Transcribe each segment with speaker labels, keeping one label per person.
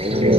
Speaker 1: Amen.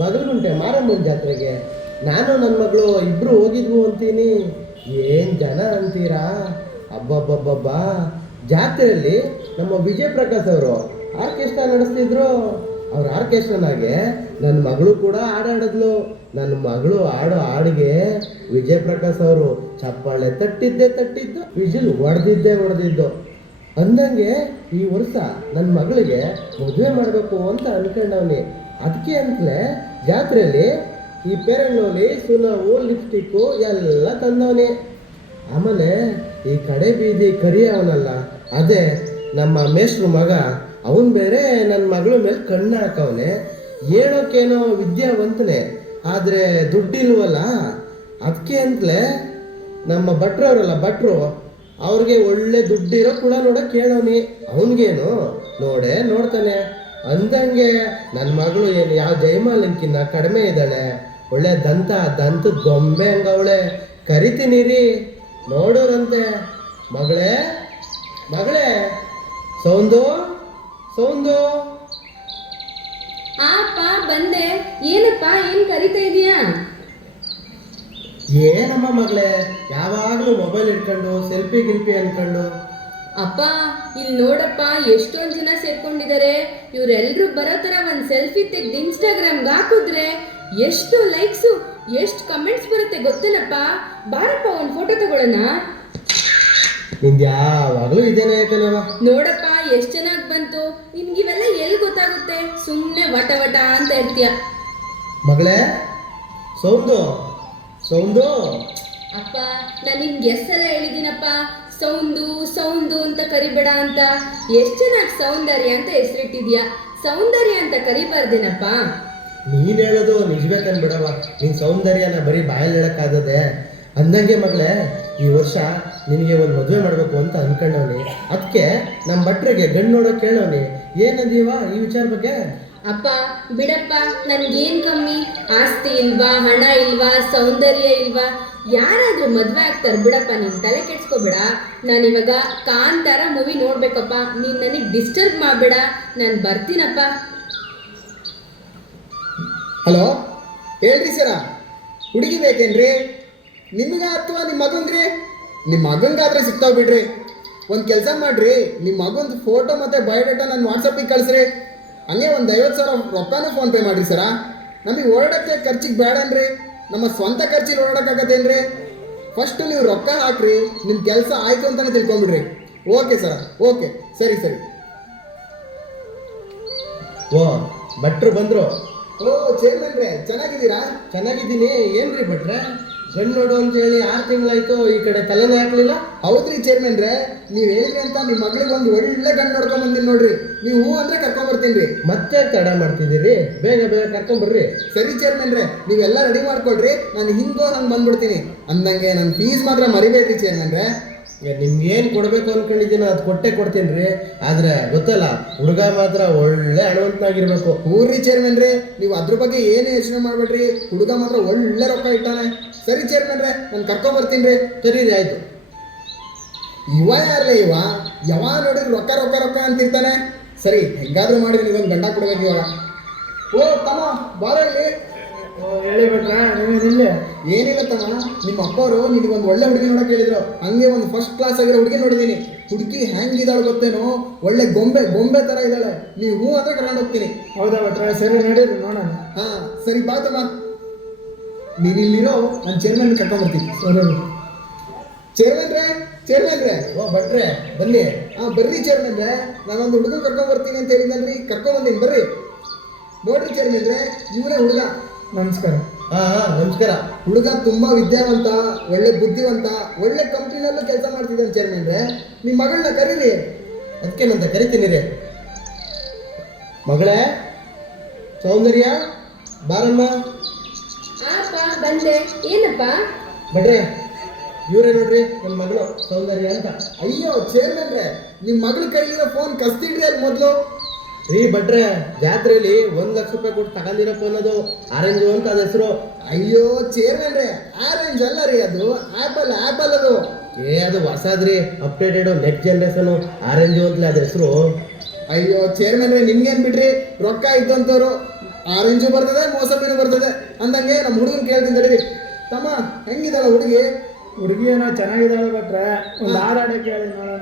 Speaker 1: Bagalagunte ಮಾರಮ್ಮನ ಜಾತ್ರೆಗೆ. ನಾನು ನನ್ನ ಮಗಳು ಇಬ್ಬರು ಹೋಗಿದ್ವು ಅಂತೀನಿ. ಏನು ಜನ ಅಂತೀರಾ? ಅಬ್ಬಬ್ಬಬ್ಬಬ್ಬ. ಜಾತ್ರೆಯಲ್ಲಿ ನಮ್ಮ ವಿಜಯ್ ಪ್ರಕಾಶ್ ಅವರು ಆರ್ಕೆಸ್ಟ್ರಾ ನಡೆಸ್ತಿದ್ರು. ಅವ್ರ ಆರ್ಕೆಸ್ಟ್ರಾನಾಗೆ ನನ್ನ ಮಗಳು ಕೂಡ ಹಾಡಾಡಿದ್ಲು ನನ್ನ ಮಗಳು ಆಡೋ ಹಾಡಿಗೆ ವಿಜಯ್ ಪ್ರಕಾಶ್ ಅವರು ಚಪ್ಪಾಳೆ ತಟ್ಟಿದ್ದೆ ತಟ್ಟಿದ್ದು, ವಿಜಿಲ್ ಹೊಡೆದಿದ್ದೆ ಹೊಡೆದಿದ್ದು. ಅಂದಂಗೆ ಈ ವರ್ಷ ನನ್ನ ಮಗಳಿಗೆ ಮದುವೆ ಮಾಡಬೇಕು ಅಂತ ಅನ್ಕೊಂಡವನಿ. ಅದಕ್ಕೆ ಅಂತಲೇ ಜಾತ್ರೆಯಲ್ಲಿ ಈ ಪೇರಣ್ಣೋಲಿ ಸುನಾವು ಲಿಪ್ಸ್ಟಿಕ್ಕು ಎಲ್ಲ ತಂದವನೇ. ಆಮೇಲೆ ಈ ಕಡೆ ಬೀದಿ ಕರಿ ಅವನಲ್ಲ ಅದೇ ನಮ್ಮ ಮೇಷ್ಟ್ರ ಮಗ, ಅವನ್ ಬೇರೆ ನನ್ನ ಮಗಳ ಮೇಲೆ ಕಣ್ಣು ಹಾಕವನೆ. ಹೇಳೋಕೇನೋ ವಿದ್ಯಾವಂತನೇ, ಆದರೆ ದುಡ್ಡಿಲ್ವಲ್ಲ. ಅದಕ್ಕೆ ಅಂತಲೇ ನಮ್ಮ ಭಟ್ರವರಲ್ಲ, ಭಟ್ರು, ಅವ್ರಿಗೆ ಒಳ್ಳೆ ದುಡ್ಡಿರೋ ಕೂಡ ನೋಡೋಕೆ ಕೇಳೋನಿ ಅವನಿಗೇನು? ನೋಡೇ ನೋಡ್ತಾನೆ. ಅಂದಂಗೆ ನನ್ನ ಮಗಳು ಏನು ಯಾವ ಜಯಮಾಲಿಂಕಿನ್ನ ಕಡಿಮೆ ಇದ್ದಾಳೆ. ಒಳ್ಳೆ ದಂತ ದಂತ ಗೊಂಬೆ ಹಂಗವಳೆ ಕರಿತೀನಿ ರೀ ನೋಡೋರಂತೆ. ಮಗಳೇ ಮಗಳೇ. ಸೌಂದು ಸೌಂದು.
Speaker 2: ಆಪ ಬಂದೆ. ಏನಪ್ಪ ಏನ್ ಕರಿತಾ ಇದೀಯಾ?
Speaker 1: ಏನಮ್ಮ ಮಗಳೇ ಯಾವಾಗಲೂ ಮೊಬೈಲ್ ಇಟ್ಕೊಂಡು ಸೆಲ್ಫಿ ಗಿಲ್ಫಿ ಅನ್ಕೊಂಡು.
Speaker 2: ಅಪ್ಪ ಇಲ್ಲಿ ನೋಡಪ್ಪ ಎಷ್ಟೊಂದು ಜನ ಸೇರ್ಕೊಂಡಿದ್ದಾರೆ ಇವರೆಲ್ಲರೂ ಬರೋ ಥರ ಒಂದು ಸೆಲ್ಫಿ ತೆಗ್ದು ಇನ್ಸ್ಟಾಗ್ರಾಮ್ಗೆ ಹಾಕಿದ್ರೆ ಎಷ್ಟು ಲೈಕ್ಸು ಎಷ್ಟು ಕಮೆಂಟ್ಸ್ ಬರುತ್ತೆ ಗೊತ್ತೇನಪ್ಪ? ಬಾರಪ್ಪ ಒಂದು ಫೋಟೋ ತಗೊಳ್ಳೋಣ
Speaker 1: ನಿಂದು ಯಾವಾಗಲೂ ಇದೇನೇ
Speaker 2: ನೋಡಪ್ಪ ಎಷ್ಟು ಚೆನ್ನಾಗಿ ಬಂತು. ನಿನ್ಗಿವೆಲ್ಲ ಎಲ್ಲಿ ಗೊತ್ತಾಗುತ್ತೆ? ಸುಮ್ಮನೆ ವಟ ವಟ ಅಂತ ಇರ್ತೀಯ
Speaker 1: ಮಗಳೇ ಸೌಂದು ಸೌಂದು
Speaker 2: ಅಪ್ಪ ನಾನು ಎಸ್ ಎಲ್ಲ ಹೇಳಿದ್ದೀನಪ್ಪ. ಸೌಂದು ಸೌಂದು ಅಂತ ಕರಿಬೇಡ ಅಂತ. ಎಷ್ಟು ಚೆನ್ನಾಗಿ ಸೌಂದರ್ಯ ಅಂತ ಹೆಸರಿಟ್ಟಿದ್ಯಾ? ಸೌಂದರ್ಯ ಅಂತ ಕರಿಬಾರ್ದೇನಪ್ಪ?
Speaker 1: ನೀನ್ ಹೇಳೋದು ನಿಜವೇ ಬಿಡವ ನಿನ್ ಸೌಂದರ್ಯನ ಬರೀ ಬಾಯಲ್ಲಿ ಹೇಳಕ್ಕಾಗದೆ ಅಂದಂಗೆ ಮಗಳೇ ಈ ವರ್ಷ ನಿನಗೆ ಒಂದು ಮದುವೆ ಮಾಡಬೇಕು ಅಂತ ಅನ್ಕೊಂಡವನಿ. ಅದಕ್ಕೆ ನಮ್ಮ ಭಟ್ರಿಗೆ ಗಂಡು ನೋಡೋಕೆ ಕೇಳೋನಿ ಏನದೀವ ಈ ವಿಚಾರ ಬಗ್ಗೆ?
Speaker 2: ಅಪ್ಪ ಬಿಡಪ್ಪ ನನ್ಗೇನ್ ಕಮ್ಮಿ? ಆಸ್ತಿ ಇಲ್ವಾ ಹಣ ಇಲ್ವಾ ಸೌಂದರ್ಯ ಇಲ್ವಾ? ಯಾರಾದ್ರೂ ಮದ್ವೆ ಆಗ್ತಾರೆ, ಬಿಡಪ್ಪ, ನೀನ್ ತಲೆ ಕೆಡ್ಸ್ಕೊಬೇಡ. ನಾನು ಇವಾಗ ಕಾಂತಾರ ಮೂವಿ ನೋಡ್ಬೇಕಪ್ಪ. ನೀನ್ ನನಗೆ ಡಿಸ್ಟರ್ಬ್ ಮಾಡಬೇಡ. ನಾನು ಬರ್ತೀನಪ್ಪ.
Speaker 3: ಹಲೋ ಹೇಳ್ರಿ ಸರ. ಹುಡುಗಿ ಬೇಕೇನ್ರಿ? ನಿಮ್ಗ ಅಥವಾ ನಿಮ್ಮ ಮಗನ್ರಿ ನಿಮ್ಮ ಮಗನ್ಗಾದ್ರೆ ಸಿಗ್ತಾವ್ ಬಿಡ್ರಿ. ಒಂದು ಕೆಲಸ ಮಾಡ್ರಿ. ನಿಮ್ಮ ಮಗಂದು ಫೋಟೋ ಮತ್ತೆ ಬಯೋಡೇಟಾ ನನ್ನ ವಾಟ್ಸಪ್ಪಿಗೆ ಕಳಿಸ್ರಿ. ಹಂಗೆ ಒಂದು ಐವತ್ತು ಸಾವಿರ ರೊಕ್ಕನೂ ಫೋನ್ ಪೇ ಮಾಡಿರಿ ಸರ. ನಮಗೆ ಓಡಾಡಕ್ಕೆ ಖರ್ಚಿಗೆ ಬೇಡನ್ರಿ ನಮ್ಮ ಸ್ವಂತ ಖರ್ಚಿಗೆ ಓಡಾಡಕ್ಕಾಗತ್ತೇನ್ರಿ ಫಸ್ಟು ನೀವು ರೊಕ್ಕ ಹಾಕ್ರಿ ನಿಮ್ಮ ಕೆಲಸ ಆಯ್ತು ಅಂತಾನೆ ತಿಳ್ಕೊಂಬಿಡ್ರಿ ಓಕೆ ಸರ್ ಓಕೆ ಸರಿ ಸರಿ.
Speaker 1: ಓ ಭಟ್ರು ಬಂದ್ರು.
Speaker 3: ಓ ಚೇರ್ಮನ್ರೇ ಚೆನ್ನಾಗಿದ್ದೀರಾ?
Speaker 1: ಚೆನ್ನಾಗಿದ್ದೀನಿ. ಏನ್ರಿ ಭಟ್ರೆ? ಗಂಡು ನೋಡು ಅಂತ ಹೇಳಿ ಆರು ತಿಂಗಳಾಯ್ತು ಈ ಕಡೆ ತಲೆನೇ ಹಾಕ್ಲಿಲ್ಲ.
Speaker 3: ಹೌದ್ರಿ ಚೇರ್ಮನ್ರೆ ನೀವು ಹೇಳಿದ್ರಿ ಅಂತ ನಿಮ್ಮ ಮಗಳಿಗೆ ಒಂದು ಒಳ್ಳೆ ಗಂಡು ನೋಡ್ಕೊಂಡ್ ಬಂದಿನಿ ನೋಡ್ರಿ. ನೀವು ಹೂ ಅಂದ್ರೆ ಕರ್ಕೊಂಡ್ ಬರ್ತೀನಿ ರೀ
Speaker 1: ಮತ್ತೆ ತಡ ಮಾಡ್ತಿದ್ದೀರಿ. ಬೇಗ ಬೇಗ ಕರ್ಕೊಂಬರ್ರಿ
Speaker 3: ಸರಿ ಚೇರ್ಮನ್ರೆ ನೀವೆಲ್ಲ ರೆಡಿ ಮಾಡ್ಕೊಳ್ರಿ. ನಾನು ಹಿಂಗೋ ಹಂಗೆ ಬಂದ್ಬಿಡ್ತೀನಿ. ಅಂದಂಗೆ ನನ್ನ ಫೀಸ್ ಮಾತ್ರ ಮರಿಬೇಡ್ರಿ ಚೇರ್ಮನ್ರೆ.
Speaker 1: ನಿಮ್ಗೆ ಏನು ಕೊಡಬೇಕು ಅಂದ್ಕೊಂಡಿದ್ದೀನಿ ಅದು ಕೊಟ್ಟೆ ಕೊಡ್ತೀನಿ ರೀ. ಆದರೆ ಗೊತ್ತಲ್ಲ, ಹುಡುಗ ಮಾತ್ರ ಒಳ್ಳೆ ಹಣವಂತನಾಗಿರ್ಬೇಕು.
Speaker 3: ಚೇರ್ಮನ್ ರೀ ನೀವು ಅದ್ರ ಬಗ್ಗೆ ಏನು ಯೋಚನೆ ಮಾಡಬೇಡ್ರಿ? ಹುಡುಗ ಮಾತ್ರ ಒಳ್ಳೆ ರೊಕ್ಕ ಇಟ್ಟಾನೆ. ಸರಿ ಚೇರ್ಮನ್ ರೀ, ನಾನು ಕರ್ಕೊಂಬರ್ತೀನಿ ರೀ.
Speaker 1: ಸರಿ ರೀ, ಆಯಿತು.
Speaker 3: ಇವ ಯಾರಲ್ಲ ಇವ? ಯಾವ ನೋಡಿದ್ರೆ ರೊಕ್ಕ ರೊಕ್ಕ ರೊಕ್ಕ ಅಂತಿರ್ತಾನೆ. ಸರಿ, ಹೆಂಗಾದ್ರೂ ಮಾಡಿ ನೀವೊಂದು ಗಂಡ ಕೊಡ್ಬೇಕು ಇವಾಗ. ಓ, ತಮ್ಮ ಬಾರ ಇಲ್ಲಿ
Speaker 1: ಹೇಳಿ ನೀವೇನಿಲ್ಲ
Speaker 3: ಏನಿಲ್ಲ ತಮ್ಮ. ನಿಮ್ಮ ಅಪ್ಪವರು ಒಂದು ಒಳ್ಳೆ ಹುಡುಗಿ ನೋಡಕ್ ಹೇಳಿದ್ರು. ಹಂಗೆ ಒಂದು ಫಸ್ಟ್ ಕ್ಲಾಸ್ ಆಗಿರೋ ಹುಡುಗಿ ನೋಡಿದೀನಿ. ಹುಡುಗಿ ಹೆಂಗಿದಾಳು ಗೊತ್ತೇನೋ? ಒಳ್ಳೆ ಗೊಂಬೆ ಗೊಂಬೆ ತರ ಇದ್ದಾಳೆ. ನೀವು ಹೂ ಅಂತ ಕರ್ಕೊಂಡು ಹೋಗ್ತೀನಿ.
Speaker 4: ಹೌದಾ ಭಟ್ರ ಸರಿ ನಡೀರಿ ನೋಡೋಣ.
Speaker 3: ಹಾ ಸರಿ ಬಾ ತಮ್ಮ. ನೀನ್ ಇಲ್ಲಿರೋ ನಾನು ಚೇರ್ಮನ್ ಕರ್ಕೊಂಡ್ಬರ್ತೀನಿ
Speaker 4: ಸರಿ
Speaker 3: ಚೇರ್ಮನ್ ರೇ ಚೇರ್ಮನ್ ರೇ.
Speaker 1: ಓ ಭಟ್ರೆ ಬನ್ನಿ.
Speaker 3: ಹಾ ಬರ್ರಿ ಚೇರ್ಮನ್ರೆ ನಾನೊಂದು ಹುಡುಗ ಕರ್ಕೊಂಡ್ಬರ್ತೀನಿ ಅಂತ ಹೇಳಿದ್ನಲ್ರಿ. ಕರ್ಕೊಂಡ್ ಬಂದೀನಿ ಬರ್ರಿ. ನೋಡ್ರಿ ಚೇರ್ಮನ್ರೆ ಇವರೇ ಹುಡುಗ.
Speaker 4: ನಮಸ್ಕಾರ.
Speaker 1: ಹಾ ಹಾ ನಮಸ್ಕಾರ.
Speaker 3: ಹುಡುಗ ತುಂಬಾ ವಿದ್ಯಾವಂತ ಒಳ್ಳೆ ಬುದ್ಧಿವಂತ ಒಳ್ಳೆ ಕಂಪ್ನಿನಲ್ಲೂ ಕೆಲಸ ಮಾಡ್ತಿದ್ದಾನೆ ಚೇರ್ಮನ್ರೆ ನಿಮ್ಮ ಮಗಳನ್ನ ಕರೀರಿ.
Speaker 1: ಅದಕ್ಕೇನಂತ ಕರಿತೀನಿ ರೀ ಮಗಳೇ ಸೌಂದರ್ಯ ಬಾರಮ್ಮ.
Speaker 2: ಆಪ ಬಂದೆ. ಏನಪ್ಪ?
Speaker 1: ಬಡ್ರೆ ಇವರೇ ನೋಡ್ರಿ ನನ್ನ ಮಗಳು ಸೌಂದರ್ಯ ಅಂತ.
Speaker 3: ಅಯ್ಯೋ ಚೇರ್ಮನ್ರೆ ನಿಮ್ಮ ಮಗಳ ಕೈಲಿರೋ ಫೋನ್ ಕಸ್ತಿಡ್ರಿ ಅಲ್ಲಿ ಮೊದಲು.
Speaker 1: ರೀ ಭಟ್ರೆ ಜಾತ್ರೆಯಲ್ಲಿ ಒಂದ್ ಲಕ್ಷ ರೂಪಾಯಿ ಕೊಟ್ಟು ತಗೊಂಡಿರೋ ಫೋನ್ ಅದು ಆರೆಂಜು ಅಂತ ಅದ ಹೆಸರು.
Speaker 3: ಅಯ್ಯೋ ಚೇರ್ಮನ್ರೆ ಆರೆಂಜ್ ಅಲ್ಲ ರೀ ಅದು. ಆಪಲ್ ಆಪಲ್ ಅದು.
Speaker 1: ಏ ಅದು ಹೊಸದ್ರಿ ಅಪ್ಡೇಟೆಡ್ ನೆಕ್ಸ್ಟ್ ಜನರೇಷನ್ ಆರೆಂಜು ಅಂತಲೇ ಅದ ಹೆಸರು.
Speaker 3: ಅಯ್ಯೋ ಚೇರ್ಮನ್ರೆ ನಿಮ್ಗೇನ್ ಬಿಡ್ರಿ? ರೊಕ್ಕ ಇದ್ದಂತವ್ರು ಆರೆಂಜು ಬರ್ತದೆ ಮೋಸಂಬಿನೂ ಬರ್ತದೆ ಅಂದಂಗೆ ನಮ್ಮ ಹುಡುಗನ್ ಕೇಳ್ತೀನಿ ತಡೀರಿ. ತಮ್ಮ ಹೆಂಗಿದಾಳ ಹುಡುಗಿ?
Speaker 4: ಹುಡುಗಿ ಏನೋ ಚೆನ್ನಾಗಿದ್ದಾಳೆ ಬಿಟ್ರೆ ಒಂದು ಹಾಡು ಹಾಡಕ್ಕೆ ಹೇಳಿ ನೋಡೋಣ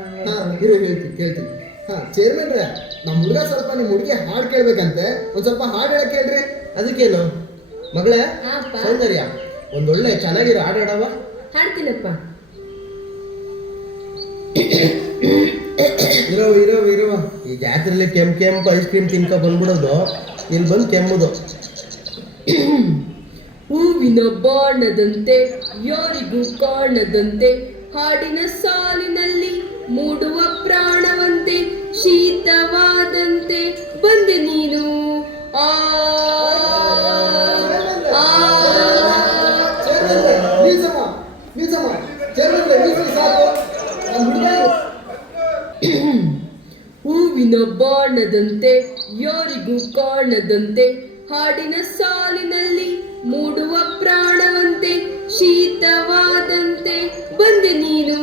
Speaker 3: ಇರು ಹೇಳ್ತೀನಿ ಕೇಳ್ತೀನಿ. ಹಾ ಚೇರ್ಮನ್ರೆ ನಮ್ಮ ಹುಡುಗ ಸ್ವಲ್ಪ ನಿಮ್ಮ ಹುಡುಗಿ ಹಾಡು ಕೇಳ್ಬೇಕಂತೆ. ಒಂದ್ ಸ್ವಲ್ಪ ಹಾಡು ಹೇಳಕ್ ಹೇಳ್ರಿ.
Speaker 1: ಅದಕ್ಕೇನು? ಮಗಳೇ ಸೌಂದರ್ಯ ಒಂದೊಳ್ಳೆ ಚೆನ್ನಾಗಿರೋ ಹಾಡು ಹಾಡವ
Speaker 2: ಹಾಡ್ತೀನಪ್ಪ.
Speaker 1: ಇರೋ ಇರೋ ಇರೋ. ಈ ಜಾತ್ರೆಲಿ ಕೆಂಪು ಕೆಂಪು ಐಸ್ ಕ್ರೀಮ್ ತಿನ್ಕ ಬಂದ್ಬಿಡೋದು. ಇಲ್ಲಿ ಬಂದು ಕೆಮ್ಮುದು.
Speaker 2: ಹೂವಿನ ಬಾಣದಂತೆ ಯಾರಿಗೂ ಕಾಣದಂತೆ ಹಾಡಿನ ಸಾಲಿನಲ್ಲಿ ಮೂಡುವ ಪ್ರಾಣವಂತೆ ಶೀತವಾದಂತೆ ಬಂದೆ ನೀನು. ಆ ಹೂವಿನ ಬಾಣದಂತೆ ಯಾರಿಗೂ ಕಾಣದಂತೆ ಹಾಡಿನ ಸಾಲಿನಲ್ಲಿ ಮೂಡುವ ಪ್ರಾಣವಂತೆ ಶೀತವಾದಂತೆ ಬಂದೆ ನೀನು.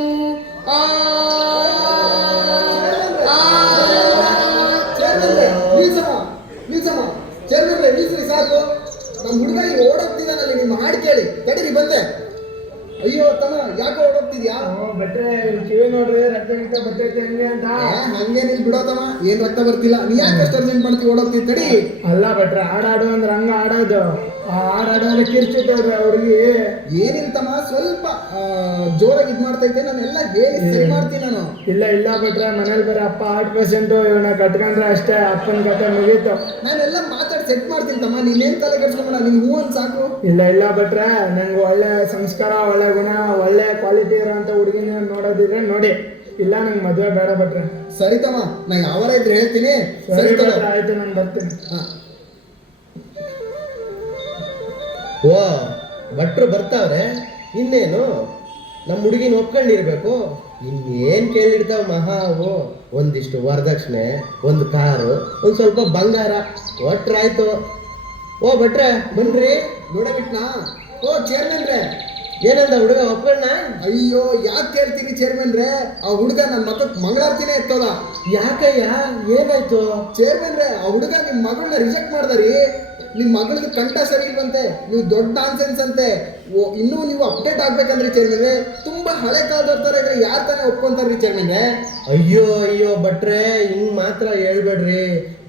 Speaker 3: ನಿಲ್ಸಮ್ಮ ಚೇರ್ಮನ್ರೆ ನಿಲ್ಸ್ರಿ ಸಾಕು ನಮ್ಮ ಹುಡುಗ ಓಡೋಗ್ತಿದ್ದಾನಲ್ಲಿ ನಿಮ್ಮ ಹಾಡು ಕೇಳಿ ತಡೀರಿ ಬಂದೆ ಅಯ್ಯೋ ತಮ್ಮ ಯಾಕೋ ಓಡೋಗ್ತಿದ್ಯಾ
Speaker 4: ಬಟ್ಟೆ ಕಿವಿ ನೋಡ್ರಿ ರಕ್ತ ಗಿಕ್ತ ಬರ್ತೈತೆ ಹೆಂಗೆ ಅಂತ.
Speaker 3: ಬಿಡೋ ಬಿಡೋತಮ್ಮ ಏನ್ ರಕ್ತ ಬರ್ತಿಲ್ಲ. ನೀ ಯಾಕೆ ಅಷ್ಟು ಅರ್ಜೆಂಟ್ ಮಾಡ್ತೀವಿ ಓಡೋಗ್ತೀವಿ ತಡಿ.
Speaker 4: ಅಲ್ಲ ಬಟ್ರೆ ಆಡಾಡು ಅಂದ್ರೆ ಹಂಗ ಆಡೋದು ಆ ಹಾಡಾಡೋದ್ರೆ ಅವ್ರಿಗೆ.
Speaker 3: ಏನಿಲ್ಲ ತಮ್ಮ ಸ್ವಲ್ಪ ಜೋರಾಗಿ ಇದ್ ಮಾಡ್ತೈತೆ ನಾನೆಲ್ಲ ಹೇಳಿ ಸರಿ ಮಾಡ್ತೀನಿ ನಾನು.
Speaker 4: ಇಲ್ಲ ಇಲ್ಲ ಬಟ್ರೆ ಮನೇಲಿ ಬೇರೆ ಅಪ್ಪ ಆರ್ಟ್ ಪರ್ಸೆಂಟು ಇವನ ಕಟ್ಕೊಂಡ್ರೆ ಅಷ್ಟೇ ಅಪ್ಪನ ಕತೆ ಮುಗೀತು.
Speaker 3: ನಾನೆಲ್ಲ ಮಾತಾಡಿ ಸೆಟ್ ಮಾಡ್ತೀನಿ ತಮ್ಮ. ನೀನೇನ್ ತಲೆ ಕೆಡ್ಸ್ಕೊಂಬೇಡ ನಿನ್ ಹೂ ಅಂತ ಸಾಕು.
Speaker 4: ಇಲ್ಲ ಇಲ್ಲ ಭಟ್ರೆ ನಂಗೆ ಒಳ್ಳೆ ಸಂಸ್ಕಾರ ಒಳ್ಳೆ ಗುಣ ಒಳ್ಳೆ ಕ್ವಾಲಿಟಿ ಇರೋಂಥ ಹುಡುಗಿನ ನೋಡೋದಿದ್ರೆ ನೋಡಿ. ಇಲ್ಲ ನಂಗೆ ಮದುವೆ ಬೇಡ ಭಟ್ರೆ.
Speaker 3: ಸರಿ ತಮ್ಮ ನಾ ಯಾವಾರ ಇದ್ರೆ ಹೇಳ್ತೀನಿ.
Speaker 4: ಸರಿ
Speaker 3: ಸರಿ ತಗೋ.
Speaker 4: ಬಿಟ್ರೆ ಆಯ್ತು ನಾನು ಬರ್ತೀನಿ.
Speaker 3: ಹಾ.
Speaker 1: ಓ ಭಟ್ರು ಬರ್ತಾವ್ರೆ? ಇನ್ನೇನು? ನಮ್ಮ ಹುಡುಗಿನ ಒಪ್ಕೊಂಡಿರ್ಬೇಕು. ಇನ್ನೇನು ಕೇಳಿರ್ತಾವ ಮಹಾ ಅವು? ಒಂದಿಷ್ಟು ವರದಕ್ಷಿಣೆ, ಒಂದು ಕಾರು, ಒಂದು ಸ್ವಲ್ಪ ಬಂಗಾರ. ಒಟ್ರಾಯ್ತು ಓ, ಭಟ್ರೆ, ಬನ್ರಿ.
Speaker 3: ನೋಡಬಿಟ್ನಾ? ಓ ಚೇರ್ಮನ್ರೆ
Speaker 1: ಏನಂದ ಹುಡುಗ ಒಪ್ಕೊಂಡ
Speaker 3: ಅಯ್ಯೋ, ಯಾಕೆ ಕೇಳ್ತೀನಿ ಚೇರ್ಮನ್ರೇ ಆ ಹುಡುಗ ನನ್ನ ಮಕ್ಕಳು ಮಂಗಳಾರ್ತಿನ ಎತ್ತೋದ.
Speaker 1: ಯಾಕಯ್ಯ? ಏನಾಯ್ತು?
Speaker 3: ಚೇರ್ಮನ್ರೆ ಆ ಹುಡುಗ ನಿಮ್ಮ ಮಗಳನ್ನ ರಿಜೆಕ್ಟ್ ಮಾಡ್ದಾರಿ. ನಿಮ್ಮ ಮಗಳದ್ದು ಕಂಠ ಸರಿ ಇಲ್ವಂತೆ ನೀವು ದೊಡ್ಡ ನಾನ್ಸೆನ್ಸ್ ಅಂತೆ. ಓ ಇನ್ನೂ ನೀವು ಅಪ್ಡೇಟ್ ಆಗ್ಬೇಕಂದ್ರೆ ಚೇರ್ಮನ್ರೆ ತುಂಬಾ ಹಳೆ ಕಾಲದವ್ರ ಥರ ಇದ್ರೆ ಯಾರು ತಾನೇ ಒಪ್ಕೊಂತಾರ್ರಿ ಚೇರ್ಮನ್ರೆ
Speaker 1: ಅಯ್ಯೋ ಅಯ್ಯೋ ಭಟ್ರೆ ಹಿಂಗ್ ಮಾತ್ರ ಹೇಳ್ಬೇಡ್ರಿ.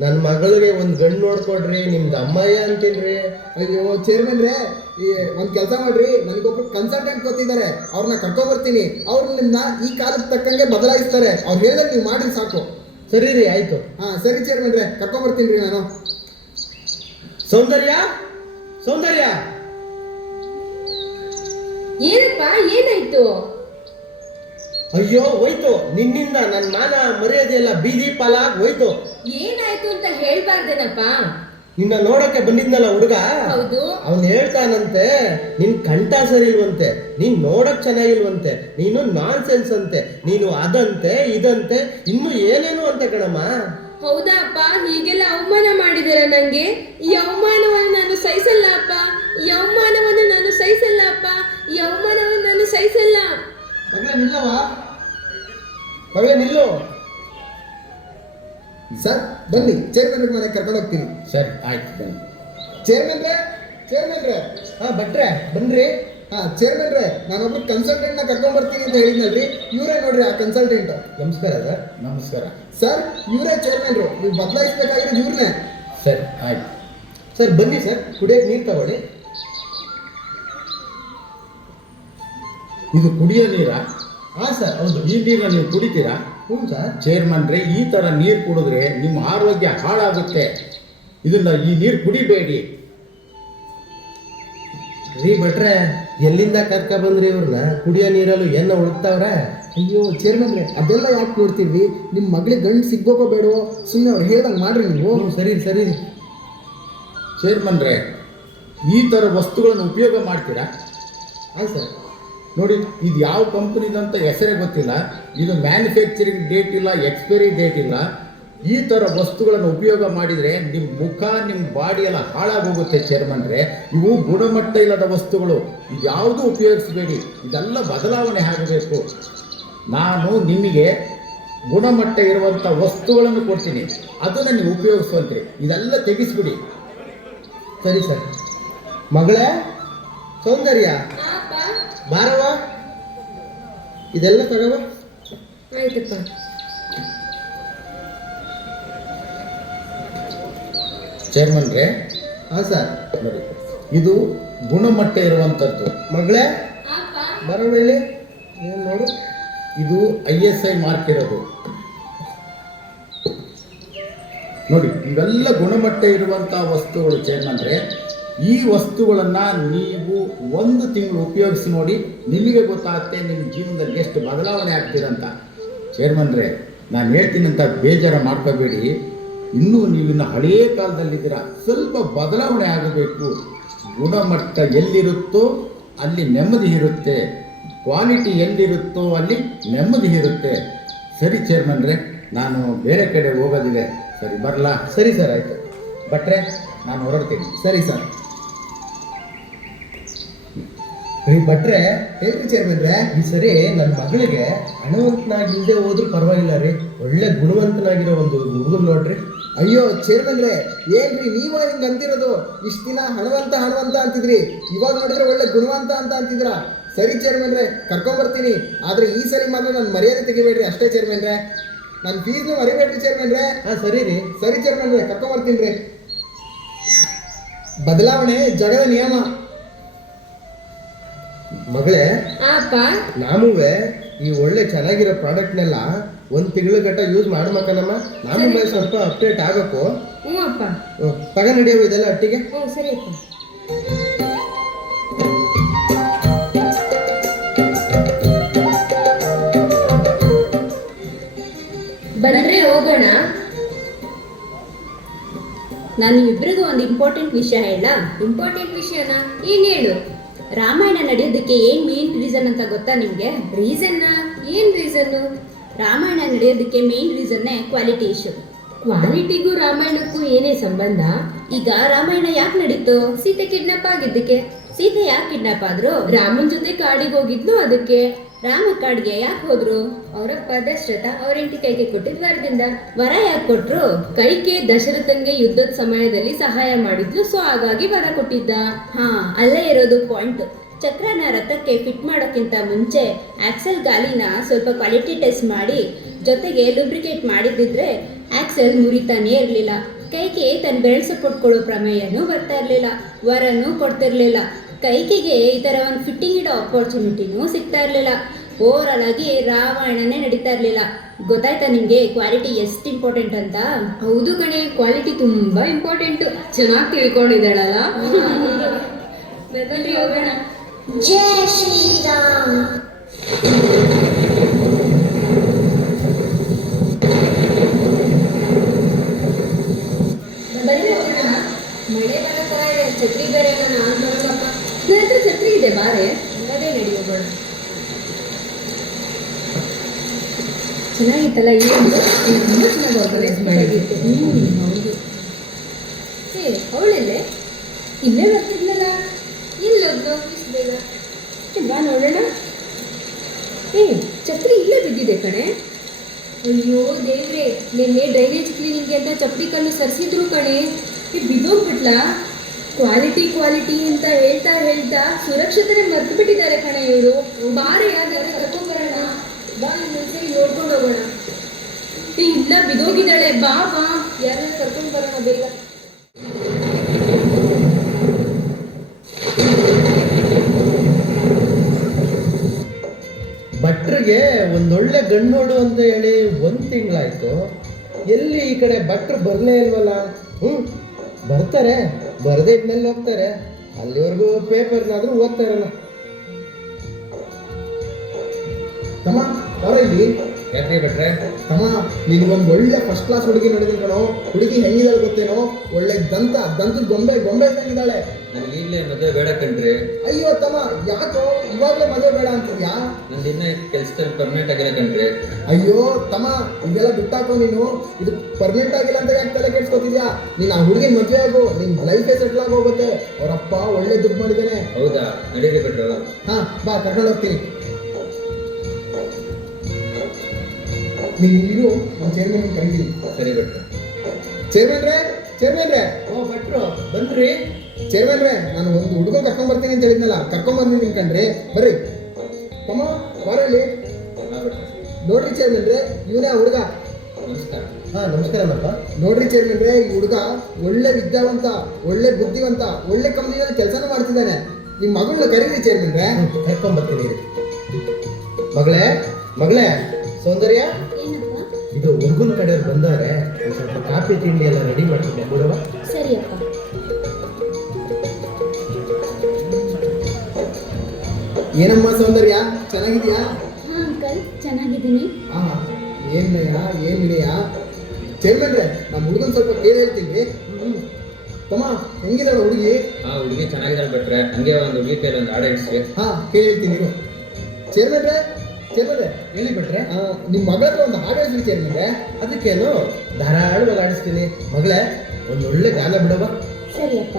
Speaker 1: ನನ್ನ ಮಗಳಿಗೆ ಒಂದು ಗಂಡು ನೋಡ್ಕೊಡ್ರಿ ನಿಮ್ದು ಅಮ್ಮಯ್ಯ ಅಂತೀನ್ರಿ.
Speaker 3: ಅಯ್ಯೋ ಚೇರ್ಮನ್ರೆ ಈ ಒಂದು ಕೆಲಸ ಮಾಡ್ರಿ ನನಗೊಬ್ರು ಕನ್ಸಲ್ಟೆಂಟ್ ಗೊತ್ತಿದ್ದಾರೆ ಅವ್ರನ್ನ ಕರ್ಕೊಬರ್ತೀನಿ. ಅವ್ರು ನಿಮ್ಮನ್ನ ಈ ಕಾಲಕ್ಕೆ ತಕ್ಕಂಗೆ ಬದಲಾಯಿಸ್ತಾರೆ. ಅವ್ರು ಹೇಳಿದ್ರೆ ನೀವು ಮಾಡಿ ಸಾಕು.
Speaker 1: ಸರಿ ರೀ ಆಯ್ತು.
Speaker 3: ಹಾಂ ಸರಿ ಚೇರ್ಮನ್ರೆ ಕರ್ಕೊಂಬರ್ತೀನಿ ರೀ ನಾನು.
Speaker 1: ಸೌಂದರ್ಯ? ಸೌಂದರ್ಯ?
Speaker 2: ಏನಪ್ಪ ಏನಾಯ್ತು?
Speaker 1: ಅಯ್ಯೋ ಹೋಯ್ತು. ನಿನ್ನಿಂದ ನನ್ನ ಮಾನ ಮರ್ಯಾದೆ ಎಲ್ಲ ಬೀದಿ ಪಾಲಾಗ್ ಹೋಯ್ತು.
Speaker 2: ಏನಾಯ್ತು ಅಂತ ಹೇಳ್ಬಾರ್ದೇನಪ್ಪ?
Speaker 1: ನಿನ್ನ ನೋಡಕ್ಕೆ ಬಂದಿದ್ನಲ್ಲ ಹುಡುಗ?
Speaker 2: ಹೌದು.
Speaker 1: ಅವನು ಹೇಳ್ತಾನಂತೆ ನಿನ್ ಕಂಠ ಸರಿ ಇಲ್ವಂತೆ ನೀನ್ ನೋಡಕ್ ಚೆನ್ನಾಗಿಲ್ವಂತೆ ನೀನು ನಾನ್ ಸೆನ್ಸ್ ಅಂತೆ ನೀನು ಅದಂತೆ ಇದಂತೆ ಇನ್ನು ಏನೇನು ಅಂತೆ ಕಣಮ್ಮ?
Speaker 2: ಹೌದಾ ಅಪ್ಪ? ಹೀಗೆಲ್ಲ ಅವಮಾನ ಮಾಡಿದಿರ ನಂಗೆ? ಈ ಅವಮಾನವನ್ನು ನಾನು ಸಹಿಸಲ್ಲ ಅಪ್ಪ. ಈ ಅವಮಾನವನ್ನು ನಾನು ಸಹಿಸಲ್ಲ ಅಪ್ಪ. ಈ ಅವಮಾನವನ್ನು ನಾನು ಸಹಿಸಲ್ಲ.
Speaker 1: ಮಗಳೇ ನಿಲ್ಲವಾ ಮಗಳೇ ನಿಲ್ಲು.
Speaker 3: ಸರ್ ಬನ್ನಿ. ಚೇರ್ಮನ್ ಮನೆಗೆ ಕರ್ಕೊಂಡು ಹೋಗ್ತೀನಿ.
Speaker 1: ಸರಿ ಆಯ್ತು ಬನ್ನಿ.
Speaker 3: ಚೇರ್ಮನ್ರೆ ಚೇರ್ಮನ್ರೆ
Speaker 1: ಹಾ ಬಟ್ರೆ ಬನ್ರಿ.
Speaker 3: ಹಾ ಚೇರ್ಮನ್ರೆ ನಾನೊಬ್ರು ಕನ್ಸಲ್ಟೆಂಟ್ನ ಕರ್ಕೊಂಡ್ ಬರ್ತೀನಿ ಅಂತ ಹೇಳಿದ್ನಲ್ರಿ? ಇವರೇ ನೋಡ್ರಿ ಆ ಕನ್ಸಲ್ಟೆಂಟ್
Speaker 1: ನಮಸ್ಕಾರ ಸರ್.
Speaker 5: ನಮಸ್ಕಾರ.
Speaker 3: ಸರ್ ಇವರೇ ಚೇರ್ಮನ್ರು ನೀವು ಬದಲಾಯಿಸ್ಬೇಕಾಗಿರೋದು ಇವ್ರನ್ನೇ.
Speaker 5: ಸರ್ ಆಯ್ತು.
Speaker 1: ಸರ್ ಬನ್ನಿ ಸರ್. ಕುಡಿಯಕ್ಕೆ ನೀರು ತಗೊಳ್ಳಿ.
Speaker 5: ಇದು ಕುಡಿಯೋ ನೀರಾ?
Speaker 1: ಹಾ ಸರ್ ಹೌದು.
Speaker 5: ಈ ನೀರನ್ನ ನೀವು ಕುಡಿತೀರಾ?
Speaker 1: ಹ್ಞೂ ಸರ್.
Speaker 5: ಚೇರ್ಮನ್ರೆ ಈ ಥರ ನೀರು ಕುಡಿದ್ರೆ ನಿಮ್ಮ ಆರೋಗ್ಯ ಹಾಳಾಗುತ್ತೆ. ಇದನ್ನ ಈ ನೀರು ಕುಡಿಬೇಡಿ.
Speaker 1: ರೀ ಭಟ್ರೆ ಎಲ್ಲಿಂದ ಕರ್ಕ ಬಂದ್ರಿ ಇವ್ರನ್ನ? ಕುಡಿಯೋ ನೀರಲ್ಲೂ ಎನ್ನ ಹುಡುಕ್ತಾವ್ರೆ
Speaker 3: ಅಯ್ಯೋ ಚೇರ್ಮನ್ರೆ ಅದೆಲ್ಲ ಯಾಕೆ ನೋಡ್ತೀವಿ ನಿಮ್ಮ ಮಗಳಿಗೆ ಗಂಡು ಸಿಗ್ಬೇಕೋ ಬೇಡವೋ? ಸುಮ್ಮನೆ ಅವ್ರು ಹೇಳ್ದಂಗೆ ಮಾಡ್ರಿ ನೀವು.
Speaker 1: ಸರಿ ಸರಿ.
Speaker 5: ಚೇರ್ಮನ್ರೆ ಈ ಥರ ವಸ್ತುಗಳನ್ನು ಉಪಯೋಗ ಮಾಡ್ತೀರಾ?
Speaker 1: ಹಾಂ ಸರ್.
Speaker 5: ನೋಡಿ ಇದು ಯಾವ ಕಂಪ್ನಿದಂತ ಹೆಸರೇ ಗೊತ್ತಿಲ್ಲ. ಇದು ಮ್ಯಾನುಫ್ಯಾಕ್ಚರಿಂಗ್ ಡೇಟ್ ಇಲ್ಲ ಎಕ್ಸ್ಪೈರಿ ಡೇಟ್ ಇಲ್ಲ. ಈ ಥರ ವಸ್ತುಗಳನ್ನು ಉಪಯೋಗ ಮಾಡಿದರೆ ನಿಮ್ಮ ಮುಖ ನಿಮ್ಮ ಬಾಡಿ ಎಲ್ಲ ಹಾಳಾಗೋಗುತ್ತೆ ಚೇರ್ಮನ್ರೆ. ಇವು ಗುಣಮಟ್ಟ ಇಲ್ಲದ ವಸ್ತುಗಳು. ಯಾವುದು ಯಾವುದೂ ಉಪಯೋಗಿಸಬೇಡಿ. ಇದೆಲ್ಲ ಬದಲಾವಣೆ ಆಗಬೇಕು. ನಾನು ನಿಮಗೆ ಗುಣಮಟ್ಟ ಇರುವಂಥ ವಸ್ತುಗಳನ್ನು ಕೊಡ್ತೀನಿ. ಅದನ್ನು ನೀವು ಉಪಯೋಗಿಸುವಂತೆ ಇದೆಲ್ಲ ತೆಗೆಸ್ಬಿಡಿ.
Speaker 1: ಸರಿ ಸರ್. ಮಗಳೇ ಸೌಂದರ್ಯ. ಬಾರವ ಇದೆಲ್ಲ ತಗವ
Speaker 2: ಆಯ್ತಪ್ಪ.
Speaker 5: ಚೇರ್ಮನ್ರೆ
Speaker 1: ಹಾಂ ಸರ್.
Speaker 5: ನೋಡಿ ಇದು ಗುಣಮಟ್ಟ ಇರುವಂಥದ್ದು
Speaker 1: ಮಗಳೇ
Speaker 2: ಬರೋಳಿ
Speaker 1: ಬರೋಣ ಇಲ್ಲಿ. ಏನು ನೋಡು.
Speaker 5: ಇದು ಐ ಎಸ್ ಐ ಮಾರ್ಕ್ ಇರೋದು. ನೋಡಿ ಇವೆಲ್ಲ ಗುಣಮಟ್ಟ ಇರುವಂಥ ವಸ್ತುಗಳು ಚೇರ್ಮನ್ರೆ ಈ ವಸ್ತುಗಳನ್ನು ನೀವು ಒಂದು ತಿಂಗಳು ಉಪಯೋಗಿಸಿ ನೋಡಿ ನಿಮಗೆ ಗೊತ್ತಾಗುತ್ತೆ ನಿಮ್ಮ ಜೀವನದಲ್ಲಿ ಎಷ್ಟು ಬದಲಾವಣೆ ಆಗ್ತೀರಂತ ಚೇರ್ಮನ್ರೆ ನಾನು ಹೇಳ್ತೀನಂತ ಬೇಜಾರ ಮಾಡ್ಕೋಬೇಡಿ. ಇನ್ನೂ ನೀವಿನ್ನು ಹಳೆಯ ಕಾಲದಲ್ಲಿದ್ದೀರ? ಸ್ವಲ್ಪ ಬದಲಾವಣೆ ಆಗಬೇಕು. ಗುಣಮಟ್ಟ ಎಲ್ಲಿರುತ್ತೋ ಅಲ್ಲಿ ನೆಮ್ಮದಿ ಇರುತ್ತೆ. ಕ್ವಾಲಿಟಿ ಎಲ್ಲಿರುತ್ತೋ ಅಲ್ಲಿ ನೆಮ್ಮದಿ ಇರುತ್ತೆ. ಸರಿ ಚೇರ್ಮನ್ರೆ, ನಾನು ಬೇರೆ ಕಡೆ ಹೋಗೋದಿದೆ. ಸರಿ, ಬರಲಾ?
Speaker 1: ಸರಿ ಸರ್, ಆಯಿತು.
Speaker 5: ಬಟ್ರೆ ನಾನು ಹೊರಡ್ತೀನಿ.
Speaker 1: ಸರಿ ಸರ್. ರೀ ಭಟ್ರೆ
Speaker 3: ಹೇಳ್ರಿ ಚೇರ್ಮನ್ರೆ,
Speaker 1: ಈ ಸರಿ ನನ್ನ ಮಗಳಿಗೆ ಹಣವಂತನಾಗಿಲ್ಲದೆ ಹೋದ್ರೂ ಪರವಾಗಿಲ್ಲ ರೀ. ಒಳ್ಳೆ ಗುಣವಂತನಾಗಿರೋ ಒಂದು ಹುಡುಗನ್ ನೋಡ್ರಿ.
Speaker 3: ಅಯ್ಯೋ ಚೇರ್ಮನ್ರೆ ಏನ್ರಿ ನೀವು ಹಿಂಗೆ ಅಂತಿರೋದು? ಇಷ್ಟು ದಿನ ಹಣವಂತ ಹಣವಂತ ಅಂತಿದ್ರಿ. ಇವಾಗ ನೋಡಿದ್ರೆ ಒಳ್ಳೆ ಗುಣವಂತ ಅಂತ ಅಂತಿದ್ರ ಸರಿ ಚೇರ್ಮನ್ರೆ ಕರ್ಕೊಂಬರ್ತೀನಿ. ಆದ್ರೆ ಈ ಸರಿ ಮಾತ್ರ ನನ್ನ ಮರ್ಯಾದೆ ತೆಗಿಬೇಡ್ರಿ ಅಷ್ಟೇ ಚೇರ್ಮನ್ರೆ. ನನ್ನ ಫೀಸ್ನು ಮರಿಬೇಡ್ರಿ ಚೇರ್ಮನ್ರೆ.
Speaker 1: ಹಾ ಸರಿ ರೀ.
Speaker 3: ಸರಿ ಚೇರ್ಮನ್ರೆ ಕರ್ಕೊಂಬರ್ತೀನಿ ರೀ ಬದಲಾವಣೆ ಜಗದ ನಿಯಮ.
Speaker 1: ಮಗಳೇ ನಾಮುವೆ ಈ ಒಳ್ಳೆ ಚೆನ್ನಾಗಿರೋ ಪ್ರಾಡಕ್ಟ್ನೆಲ್ಲ ಒಂದು ತಿಂಗಳು ಗಟ್ಟ ಯೂಸ್ ಮಾಡ್ಬೇಕನಮ್ಮ ನಾನು ಸ್ವಲ್ಪ ಅಪ್ಡೇಟ್ ಆಗಬೇಕು.
Speaker 2: ಹ್ಞೂ ಅಪ್ಪ.
Speaker 1: ತಗ ನಡೆಯವು ಇದೆಲ್ಲ ಅಟ್ಟಿಗೆ?
Speaker 2: ಹ್ಞೂ ಸರಿ ಅಪ್ಪ. ಹೋಗೋಣ. ನಾನು ಇಬ್ಬರಿಗೂ ಒಂದು ಇಂಪಾರ್ಟೆಂಟ್ ವಿಷಯ ಹೇಳ. ಇಂಪಾರ್ಟೆಂಟ್ ವಿಷಯನ ಏನು ಹೇಳು ರಾಮಾಯಣ ನಡೆಯೋದಕ್ಕೆ ಏನು ಮೇನ್ ರೀಸನ್ ಅಂತ ಗೊತ್ತಾ ನಿಮಗೆ? ರೀಸನ್ನ ಏನು ರೀಸನ್ನು ರಾಮಾಯಣ ನಡೆಯೋದಕ್ಕೆ ಮೇನ್ ರೀಸನ್ನೇ ಕ್ವಾಲಿಟಿ ಇಶ್ಯೂ ಕ್ವಾಲಿಟಿಗೂ ರಾಮಾಯಣಕ್ಕೂ ಏನೇ ಸಂಬಂಧ? ಈಗ ರಾಮಾಯಣ ಯಾಕೆ ನಡೀತು? ಸೀತೆ ಕಿಡ್ನಾಪ್ ಆಗಿದ್ದಕ್ಕೆ. ಸೀತೆ ಯಾಕೆ ಕಿಡ್ನಾಪ್ ಆದ್ರು. ರಾಮನ್ ಜೊತೆ ಕಾಡಿಗೆ ಹೋಗಿದ್ಲು ಅದಕ್ಕೆ. ರಾಮ ಕಾಡಿಗೆ ಯಾಕೆ ಹೋದ್ರು? ಅವರ ಪದಶ್ರತ ಅವ್ರ ಹೆಂಡತಿ ಕೈಗೆ ಕೊಟ್ಟಿದ್ ವರದಿಂದ ವರ ಯಾಕೆ ಕೊಟ್ರು? ಕೈಗೆ ದಶರಥನ್ಗೆ ಯುದ್ಧದ ಸಮಯದಲ್ಲಿ ಸಹಾಯ ಮಾಡಿದ್ಲು, ಸೊ ಹಾಗಾಗಿ ವರ ಕೊಟ್ಟಿದ್ದ. ಹಾ, ಅಲ್ಲೇ ಇರೋದು ಪಾಯಿಂಟ್. ಚಕ್ರನ ರಥಕ್ಕೆ ಫಿಟ್ ಮಾಡೋಕ್ಕಿಂತ ಮುಂಚೆ ಆಕ್ಸೆಲ್ ಗಾಲಿನ ಸ್ವಲ್ಪ ಕ್ವಾಲಿಟಿ ಟೆಸ್ಟ್ ಮಾಡಿ, ಜೊತೆಗೆ ಲುಬ್ರಿಕೇಟ್ ಮಾಡಿದ್ದಿದ್ರೆ ಆಕ್ಸೆಲ್ ಮುರಿತಾನೇ ಇರಲಿಲ್ಲ. ಕೈಕೆ ತನ್ನ ಬೆರಳು ಕೊಟ್ಕೊಳ್ಳೋ ಪ್ರಮೇಯನೂ ಬರ್ತಾ ಇರಲಿಲ್ಲ. ವರನೂ ಕೊಡ್ತಿರ್ಲಿಲ್ಲ. ಕೈಕಿಗೆ ಈ ಥರ ಒಂದು ಫಿಟ್ಟಿಂಗ್ ಇಡೋ ಆಪರ್ಚುನಿಟಿನೂ ಸಿಗ್ತಾ ಇರಲಿಲ್ಲ. ಓವರಾಲ್ ಆಗಿ ರಾಮಾಯಣನೇ ನಡೀತಾ ಇರಲಿಲ್ಲ. ಗೊತ್ತಾಯ್ತಾ ನಿಮಗೆ ಕ್ವಾಲಿಟಿ ಎಷ್ಟು ಇಂಪಾರ್ಟೆಂಟ್ ಅಂತ? ಹೌದು ಕಣೆ ಕ್ವಾಲಿಟಿ ತುಂಬ ಇಂಪಾರ್ಟೆಂಟು ಚೆನ್ನಾಗಿ ತಿಳ್ಕೊಂಡಿದ್ದಾಳಲ್ಲ? ಹೋಗೋಣ. ಜಯ ಶ್ರೀರಾಮ್. ಚೆನ್ನಾಗಿತ್ತಲ್ಲ ಈ ಒಂದು ಆರ್ಗನೈಸ್ ಹ್ಞೂ ಹೌದು ಏ ಅವಳೆಲ್ಲೇ ಇಲ್ಲೇ ಬರ್ತಿದ್ನಲ್ಲ ಇಷ್ಟು ಬೇಗ. ಬಾ ನೋಡೋಣ. ಏ ಛತ್ರಿ ಇಲ್ಲೇ ಬಿದ್ದಿದೆ ಕಣೆ. ಅಯ್ಯೋ ದೇವ್ರೆ ನಿನ್ನೆ ಡ್ರೈನೇಜ್ ಕ್ಲೀನಿಂಗ್ ಅಂತ ಚಪ್ಪಡಿ ಕಲ್ಲು ಸರಿಸಿದ್ರು ಕಣೆ. ಬಿದ್ದೋಗ್ಬಿಟ್ಲಾ? ಕ್ವಾಲಿಟಿ ಕ್ವಾಲಿಟಿ ಅಂತ ಹೇಳ್ತಾ ಹೇಳ್ತಾ ಸುರಕ್ಷತೆ ಮರ್ತು ಬಿಟ್ಟಿದ್ದಾರೆ ಕಣೆ ಇವರು. ಬಾರೆ ಯಾವ್ದಾದ್ರು ಕರ್ಕೊಂಡ್ಬರೋಣ ಬಾ ಇನ್ನೊಂದ್ಸರಿ ನೋಡ್ಕೊಂಡು ಹೋಗೋಣ. ಇಲ್ಲ, ಬಿದೋಗಿದ್ದಾಳೆ. ಬಾ ಬಾ. ಯಾರನ್ನ ಕರ್ಕೊಂಡು ಬರೋಣ
Speaker 1: ಭಟ್ರಿಗೆ ಒಂದೊಳ್ಳೆ ಗಂಡು ನೋಡು ಅಂತ ಹೇಳಿ ಒಂದು ತಿಂಗಳಾಯ್ತು. ಎಲ್ಲಿ ಈ ಕಡೆ ಭಟ್ರು ಬರಲೇ ಇಲ್ವಲ್ಲ? ಹ್ಞೂ ಬರ್ತಾರೆ. ಬರದೇ ಇದ್ಮೇಲೆ ಹೋಗ್ತಾರೆ. ಅಲ್ಲಿವರೆಗೂ ಪೇಪರ್ನಾದ್ರೂ ಓದ್ತಾ
Speaker 3: ತಮ್ಮ ಬರೋ
Speaker 6: ಯಾಕ್ರಿ ಬಿಟ್ರೆ?
Speaker 3: ತಮ್ಮ ನಿನಗೊಂದು ಒಳ್ಳೆ ಫಸ್ಟ್ ಕ್ಲಾಸ್ ಹುಡುಗಿ ನೋಡಿದೀನಿ ಕಣೋ. ಹುಡುಗಿ ಹೆಂಗಿದಾಳೆ ಗೊತ್ತೇನೋ? ಒಳ್ಳೆ ದಂತ ದಂತದ ಗೊಂಬೆ ಗೊಂಬೆ ಹೆಂಗಿದ್ದಾಳೆ
Speaker 6: ನನಗೆ ಇಲ್ಲೇ ಮದುವೆ ಬೇಡ ಕಣ್ರಿ.
Speaker 3: ಅಯ್ಯೋ ತಮ್ಮ ಯಾಕೋ? ಇವಾಗಲೇ ಮದುವೆ ಬೇಡ ಅಂತಿದ್ಯಾ
Speaker 6: ನಂದು ಇನ್ನೂ ಕೆಲ್ಸದಲ್ಲಿ ಪರ್ಮನೆಂಟ್ ಆಗಿಲ್ಲ ಕಣ್ರಿ.
Speaker 3: ಅಯ್ಯೋ ತಮ್ಮ ಇದೆಲ್ಲ ಬಿಟ್ಟಾಕೋ ನೀನು. ಇದು ಪರ್ಮನೆಂಟ್ ಆಗಿಲ್ಲ ಅಂತ ಯಾಕೆ ತಲೆ ಕೆಡ್ಸ್ಕೊತಿದ್ಯಾ? ನೀನು ಆ ಹುಡುಗಿನ ಮದುವೆ ಆಗು ನಿನ್ ಲೈಫೇ ಸೆಟ್ಲ್ ಆಗೋಗುತ್ತೆ ಅವರಪ್ಪ ಒಳ್ಳೆ ದುಡ್ಡು ಮಾಡಿದ್ದಾನೆ.
Speaker 6: ಹೌದಾ? ನಡೀರಿ ಬಿಟ್ಟು
Speaker 3: ಹಾ ಬಾ ಕರ್ಕೊಂಡು ಹೋಗ್ತೀನಿ. ನೀನು ಇರು ನಮ್ಮ ಚೇರ್ಮನ್ ಕರಿತೀನಿ.
Speaker 6: ಸರಿ ಬಿಟ್ರು
Speaker 3: ಚೇರ್ಮನ್ ರೇ ಚೇರ್ಮನ್ ರೇ
Speaker 1: ಓ ಭಟ್ರು ಬಂದ್ರಿ.
Speaker 3: ಚೇರ್ಮನ್ ರೇ ನಾನು ಒಂದು ಹುಡುಗ ಕರ್ಕೊಂಡ್ ಬರ್ತೀನಿ ಅಂತ ಹೇಳಿದ್ನಲ್ಲ ಕರ್ಕೊಂಡ್ ಬಂದಿದ್ದೀನಿ ಕಣ್ರಿ. ಬರ್ರಿ. ತಮ್ಮ ಬರಲಿ ನೋಡ್ರಿ ಚೇರ್ಮನ್ ರೇ ಇವನೇ ಹುಡುಗ.
Speaker 6: ನಮಸ್ಕಾರ.
Speaker 1: ಹಾ ನಮಸ್ಕಾರನಪ್ಪ
Speaker 3: ನೋಡ್ರಿ ಚೇರ್ಮನ್ ರೇ ಈ ಹುಡುಗ ಒಳ್ಳೆ ವಿದ್ಯಾವಂತ ಒಳ್ಳೆ ಬುದ್ಧಿವಂತ ಒಳ್ಳೆ ಕಂಪ್ನಿಯಲ್ಲಿ ಕೆಲಸನೂ ಮಾಡ್ತಿದ್ದಾನೆ. ನಿಮ್ಮ ಮಗಳನ್ನ ಕರೀರಿ ಚೇರ್ಮನ್ ರೇ
Speaker 1: ಕರ್ಕೊಂಬರ್ತೀನಿ ಬರ್ತೀನಿ. ಮಗಳೇ ಮಗಳೇ ಸೌಂದರ್ಯ. ಇದು ಹುಡುಗನ ಕಡೆಯವ್ರು ಬಂದವರೆ ಒಂದ್ ಸ್ವಲ್ಪ ಕಾಫಿ ತಿಂಡಿ ಎಲ್ಲ ರೆಡಿ ಮಾಡ್ತೀನಿ ಬಿಡುವ
Speaker 7: ಸರಿಯಪ್ಪ
Speaker 3: ಏನಮ್ಮ ಸೌಂದರ್ಯ ಚೆನ್ನಾಗಿದ್ಯಾ?
Speaker 7: ಹಾ ಅಂಕಲ್ ಚೆನ್ನಾಗಿದ್ದೀನಿ.
Speaker 3: ಹಾ ಏನ್ ಏನಿದೆಯಾ ಏನ್ ವಿನಯ ಚೇರ್ಮನ್ ರೇ ನಮ್ಮ ಹುಡುಗನ್ ಸ್ವಲ್ಪ ಕೇಳಿ ಹೇಳ್ತೀನಿ. ತಮ್ಮ ಹೆಂಗಿದಾಳ ಹುಡುಗಿ?
Speaker 6: ಹಾ ಹುಡುಗಿ ಚೆನ್ನಾಗಿದ್ದಾಳೆ ಬಿಟ್ರೆ ಹಂಗೆ ಒಂದು ಹುಡುಗಿ ಕೈಲಿ ಒಂದು ಹಾಡು ಇಡ್ಸಿ
Speaker 3: ಹಾ ಕೇಳಿ ಹೇಳ್ತೀನಿ ಇರು. ಚೇರ್ಮನ್ ಹೇಳಿಬಿಟ್ರೆ ನಿಮ್ಮ ಮಗಳ ಒಂದು ಹಾಡು ಹೇಳ್ತೀನಿ ಚೇರ್ಮನ್ ರೇ
Speaker 1: ಅದಕ್ಕೇನು ಧಾರಾಳವಾಗಿ ಆಡಿಸ್ತೀನಿ ಮಗಳೇ ಒಂದು ಒಳ್ಳೆ ಗಾನ ಬಿಡವ
Speaker 7: ಸರಿಯಪ್ಪ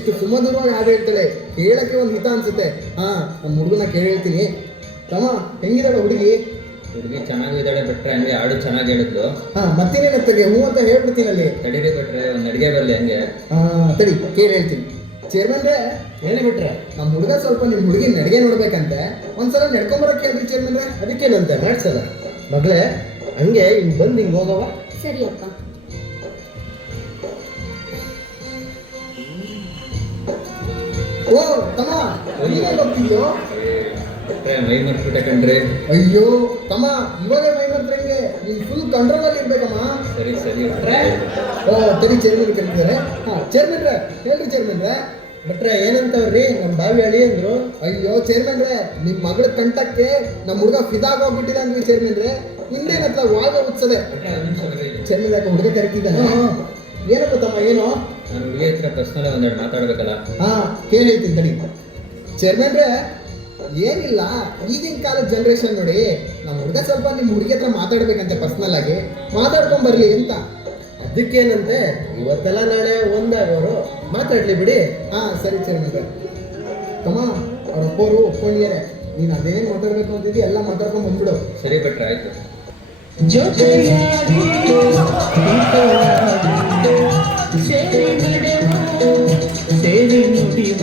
Speaker 3: ಎಷ್ಟು ಸುಮಧುರವಾಗಿ ಹಾಡು ಹೇಳ್ತಾಳೆ ಕೇಳಕ್ಕೆ ಒಂದು ಹಿತ ಅನ್ಸುತ್ತೆ. ಹಾ ನಮ್ಮ ಹುಡುಗನ ಕೇಳಿ ಹೇಳ್ತೀನಿ ತಮ್ಮ ಹೆಂಗಿದಾಳ ಹುಡುಗಿ?
Speaker 6: ಹುಡುಗಿ ಚೆನ್ನಾಗಿದ್ದಾಳೆ ಬಿಟ್ರೆ ಹಂಗೆ ಹಾಡು ಚೆನ್ನಾಗಿ ಹೇಳಿದ್ಲು.
Speaker 3: ಹಾ ಮತ್ತೇನೇನತ್ತಗೆ ಹ್ಞೂ ಅಂತ ಹೇಳ್ಬಿಡ್ತೀನಿ ಅಲ್ಲಿ.
Speaker 6: ತಡೀರಿ ಬಿಟ್ರೆ ಒಂದು ಅಡಿಗೆ ಬರಲಿ ಹಂಗೆ.
Speaker 3: ಹಾ ತಡಿ ಕೇಳಿ ಹೇಳ್ತೀನಿ. ಚೇರ್ಮನ್ ರೇ
Speaker 1: ಹೇಳಿ ಬಿಟ್ರೆ
Speaker 3: ನಮ್ಮ ಹುಡುಗ ಸ್ವಲ್ಪ ನಿಮ್ಮ ಹುಡುಗಿ ನಡಿಗೆ ನೋಡ್ಬೇಕಂತೆ. ಒಂದ್ಸಲ ನಡ್ಕೊಂಬರಕ್ಕೆ ಹೇಳ್ರಿ ಚೇರ್ಮನ್ ಅದಕ್ಕೆ
Speaker 1: ಅದಕ್ಕೇನಂತೆ ಮಾಡ್ಸಲ್ಲ ಮಗಳೇ ಹಂಗೆ ಹಿಂಗೆ ಬಂದು ಹಿಂಗ್ ಹೋಗವ
Speaker 7: ಸರಿಯಪ್ಪ
Speaker 3: ಓ ತಮ್ಮ ನೀನೇ ಹೋಗ್ತಿದ್ಯೋ
Speaker 6: ಬಿಟ್ರೆ ಮೈ ಮರ್ತ್ಬಿಟ್ಟೆ ಕಣ್ರಿ.
Speaker 3: ಅಯ್ಯೋ ತಮ್ಮ ಇವಾಗ ಮೈ ಹೆಂಗೆ? ನೀನ್ ಫುಲ್ ಕಂಟ್ರೋಲ್ ಅಲ್ಲಿ ಇರ್ಬೇಕಮ್ಮ.
Speaker 6: ಸರಿ ಸರಿ
Speaker 3: ಓ ಸರಿ ಚೇರ್ಮನ್ ಕರೀತಿದ್ದಾರೆ. ಹಾ ಚೇರ್ಮನ್ ರೇ ಹೇಳ್ರಿ ಚೇರ್ಮನ್ ರೇ.
Speaker 1: ಬಿಟ್ರೆ ಏನಂತವ್ರಿ? ನಮ್ಮ ಬಾವಿ ಅಳಿ ಅಂದ್ರು.
Speaker 3: ಅಯ್ಯೋ ಚೇರ್ಮನ್ ರೇ ನಿಮ್ ಮಗಳ ಕಂಠಕ್ಕೆ ನಮ್ಮ ಹುಡುಗ ಫಿದಾಗ ಹೋಗ್ಬಿಟ್ಟಿದ್ದಾನ್ರಿ ಚೇರ್ಮನ್ ರೇ. ಇನ್ನೇನ್ ಹತ್ರ ವಾದ ಉತ್ಸದೆ ಚೇರ್ಮನ್ ಹುಡುಗ ಕರೀತಿದ್ದಾನೆ? ಏನಪ್ಪ ತಮ್ಮ ಏನು?
Speaker 6: ನಾನು ಹುಡುಗಿ ಹತ್ರ ಪರ್ಸ್ನಲ್ ಒಂದೆರಡು ಮಾತಾಡ್ಬೇಕಲ್ಲ?
Speaker 3: ಹಾ ಕೇಳಿ ಹೇಳ್ತೀನಿ ತಡಿ. ಏನಿಲ್ಲ ಈಗಿನ ಕಾಲದ ಜನ್ರೇಷನ್ ನೋಡಿ ನಮ್ಮ ಹುಡುಗ ಸ್ವಲ್ಪ ನಿಮ್ಮ ಹುಡುಗಿ ಹತ್ರ ಮಾತಾಡ್ಬೇಕಂತೆ ಪರ್ಸ್ನಲ್ ಆಗಿ. ಮಾತಾಡ್ಕೊಂಡ್ ಬರ್ಲಿ ಅಂತ.
Speaker 1: ಅದಕ್ಕೇನಂತೆ ಇವತ್ತೆಲ್ಲ ನಾಳೆ ಒಂದಾಗೋರು ಮಾತಾಡ್ಲಿ ಬಿಡಿ.
Speaker 3: ಹಾ ಸರಿ ಚೇರ್ಮನ್ ರೇ ತಮ್ಮ ಅವ್ರ ಅಪ್ಪೋರು ಒಪ್ಕೊಂಡಿದ್ದಾರೆ. ನೀನು ಅದೇನು ಮಾತಾಡ್ಬೇಕು ಅಂತಿದ್ದಿ ಎಲ್ಲ ಮಾತಾಡ್ಕೊಂಡ್ ಬಂದ್ಬಿಡು.
Speaker 6: ಸರಿ ಬಿಟ್ರೆ ಆಯ್ತು.
Speaker 8: ಸೇರಿ ನುಡಿವ